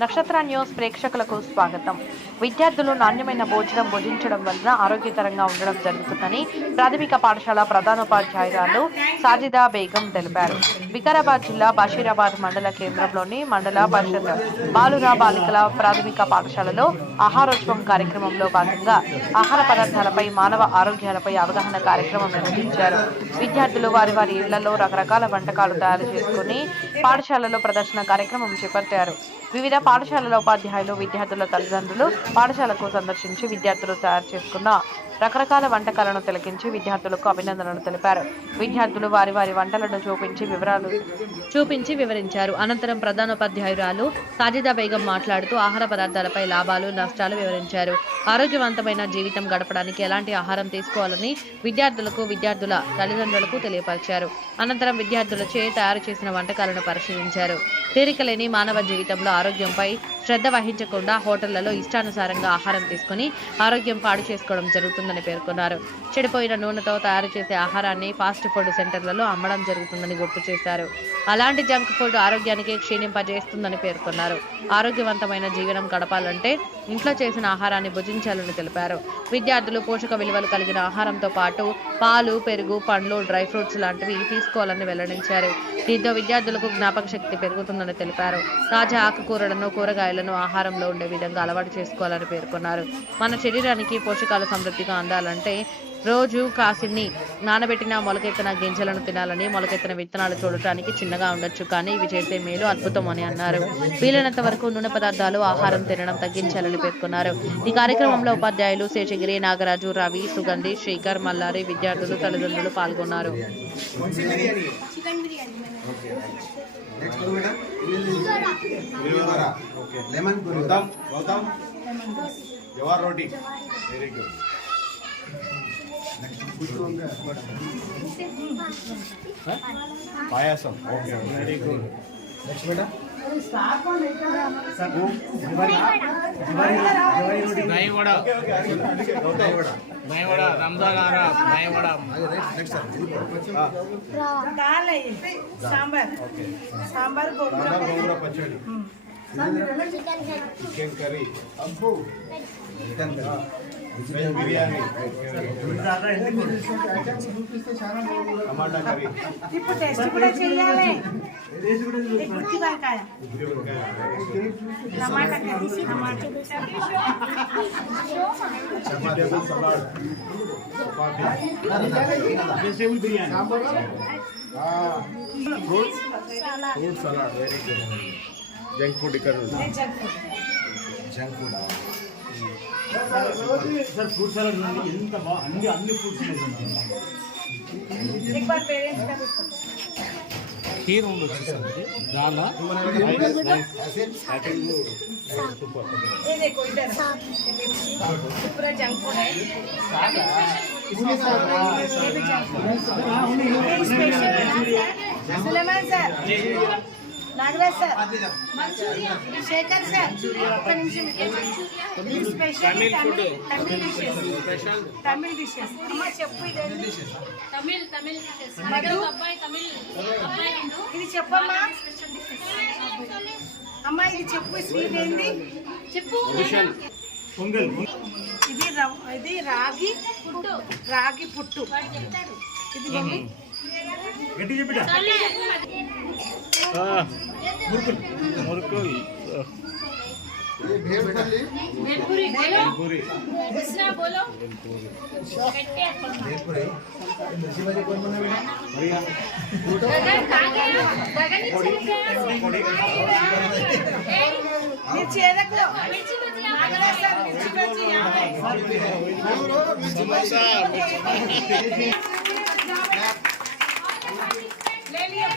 నక్షత్ర న్యూస్ ప్రేక్షకులకు స్వాగతం. విద్యార్థులు నాణ్యమైన భోజనం భుజించడం వలన ఆరోగ్యకరంగా ఉండడం జరుగుతుందని ప్రాథమిక పాఠశాల ప్రధానోపాధ్యాయురాలు సాజిదా బేగం తెలిపారు. వికారాబాద్ జిల్లా బషీరాబాద్ మండల కేంద్రంలోని మండల పరిషత్ బాలుర బాలికల ప్రాథమిక పాఠశాలలో ఆహారోత్సవం కార్యక్రమంలో భాగంగా ఆహార పదార్థాలపై, మానవ ఆరోగ్యాలపై అవగాహన కార్యక్రమం నిర్వహించారు. విద్యార్థులు వారి వారి ఇళ్లలో రకరకాల వంటకాలు తయారు చేసుకుని పాఠశాలలో ప్రదర్శన కార్యక్రమం చేపట్టారు. వివిధ పాఠశాలల ఉపాధ్యాయులు, విద్యార్థుల తల్లిదండ్రులు పాఠశాలకు సందర్శించి విద్యార్థులు తయారు చేసుకున్న రకరకాల వంటకాలను తిలకించి విద్యార్థులకు అభినందనలు తెలిపారు. విద్యార్థులు వారి వారి వంటలను చూపించి వివరించారు. అనంతరం ప్రధానోపాధ్యాయురాలు సాజిదా బేగం మాట్లాడుతూ ఆహార పదార్థాలపై లాభాలు, నష్టాలు వివరించారు. ఆరోగ్యవంతమైన జీవితం గడపడానికి ఎలాంటి ఆహారం తీసుకోవాలని విద్యార్థులకు, విద్యార్థుల తల్లిదండ్రులకు తెలియపరిచారు. అనంతరం విద్యార్థులచే తయారు చేసిన వంటకాలను పరిశీలించారు. తీరికలేని మానవ జీవితంలో ఆరోగ్యంపై శ్రద్ధ వహించకుండా హోటళ్లలో ఇష్టానుసారంగా ఆహారం తీసుకుని ఆరోగ్యం పాడు చేసుకోవడం జరుగుతుందని పేర్కొన్నారు. చెడిపోయిన నూనెతో తయారు చేసే ఆహారాన్ని ఫాస్ట్ ఫుడ్ సెంటర్లలో అమ్మడం జరుగుతుందని గుర్తు చేశారు. అలాంటి జంక్ ఫుడ్ ఆరోగ్యానికి క్షీణింపజేస్తుందని పేర్కొన్నారు. ఆరోగ్యవంతమైన జీవనం గడపాలంటే ఇంట్లో చేసిన ఆహారాన్ని భుజించాలని తెలిపారు. విద్యార్థులు పోషక విలువలు కలిగిన ఆహారంతో పాటు పాలు, పెరుగు, పండ్లు, డ్రై ఫ్రూట్స్ లాంటివి తీసుకోవాలని వెల్లడించారు. దీంతో విద్యార్థులకు జ్ఞాపక శక్తి పెరుగుతుందని తెలిపారు. తాజా ఆకుకూరలను, కూరగాయలను ఆహారంలో ఉండే విధంగా అలవాటు చేసుకోవాలని పేర్కొన్నారు. మన శరీరానికి పోషకాలు సమృద్ధిగా అందాలంటే రోజు కాసిన్ని నానబెట్టిన మొలకెత్తిన గింజలను తినాలని. మొలకెత్తిన విత్తనాలు చూడటానికి చిన్నగా ఉండొచ్చు, కానీ ఇవి చేసే మేలు అద్భుతం అని అన్నారు. వీలైనంత వరకు నూనె పదార్థాలు ఆహారం తినడం తగ్గించాలని పేర్కొన్నారు. ఈ కార్యక్రమంలో ఉపాధ్యాయులు శేషగిరి, నాగరాజు, రవి, సుగంధి, శ్రీకర్, మల్లారి, విద్యార్థులు, తల్లిదండ్రులు పాల్గొన్నారు. Payasam. Okay, very good. Next బేటా Ramzan sambar, gongura pachadi, chicken curry, biryani, tomato curry, ఇప్పుడు టెస్ట్ కూడా చేయాలి. Tomato curry, vegetable salad, chapati, vegetable biryani, fruit salad. Very good. Junk food ఇక్కడ junk food sir. Fruit salad ఎంత బాగా అన్ని ఫ్రూట్స్ ఖీర్ ఉండొచ్చు సార్. దాల్ पूरा जंक फूड है। Suleman sir, Nagaraj sir, Shekhar sir, special Tamil dishes अम्मा చెప్పు తమిళ్ డిషెస్ మధు అబ్బాయి తమిళ్ అబ్బాయి ఇది చెప్పమ్మా అమ్మ ఇది చెప్పు స్వీట్ ఏంది చెప్పు పొంగల్ ఇది రాగి పుట్టు ఇది మమ్మీ గట్టి చెప్పిట మురుకుల్ भेलपुरी कृष्णा बोलो मिर्ची ले लिया।